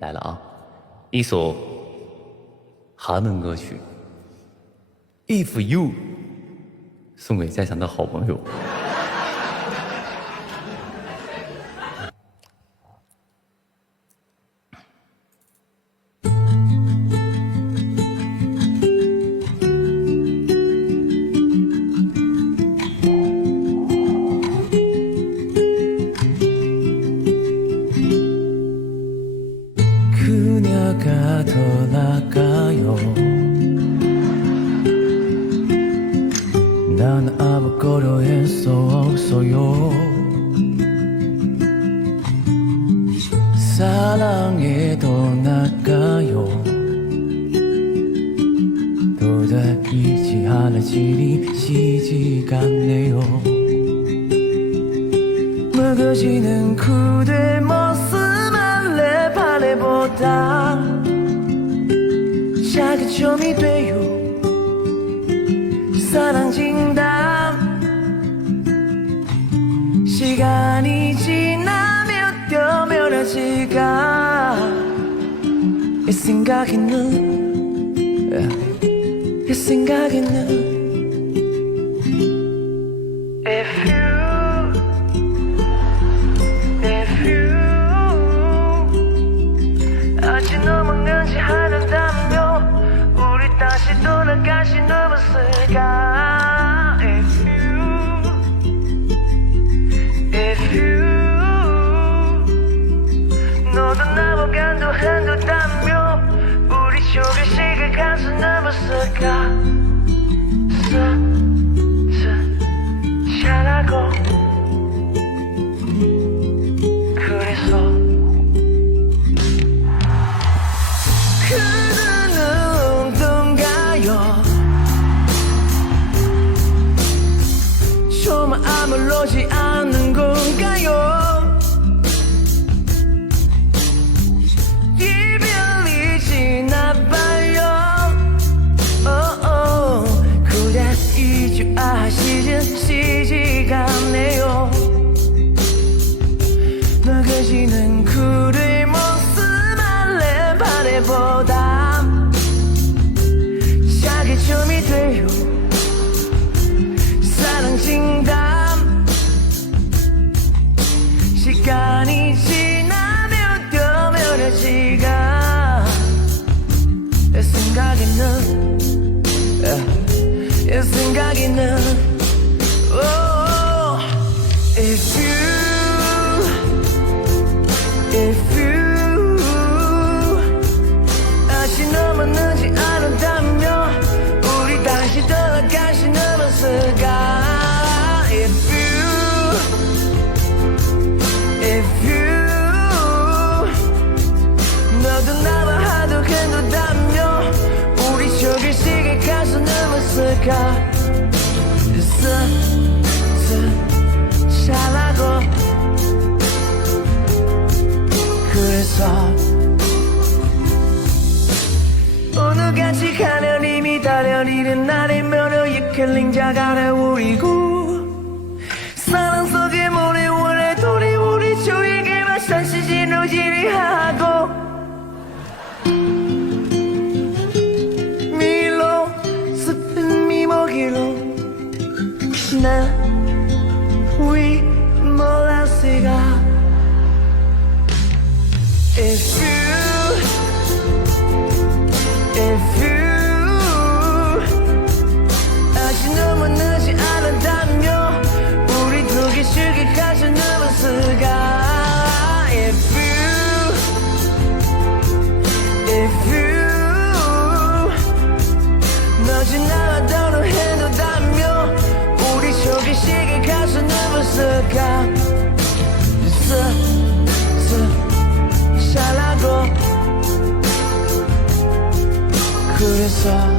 来了啊，一首韩文歌曲《If You》，送给在场的好朋友。 난 아무것도 할수 없어요 사랑에 떠나가요? 도달이지 않을 질이 시지가 않네요. 묵어지는 그대 모습만 내 반해보다 작은 점이 돼요. 사랑 진담 시간이 지나면 뼈면해지가 이 생각에는 이 생각에는 너도 나와 간도한다면 우리 조금씩을 갈수 없을까? 스, 스, 잘하고. 그래서. 아무렇지 않은 생각에는 oh, 없을까 있어 잘하고 그래서 오늘같이 가면 이미 달려리는 날이면 이끌린 자가 우리고 스, 스, 잘하고. 그래서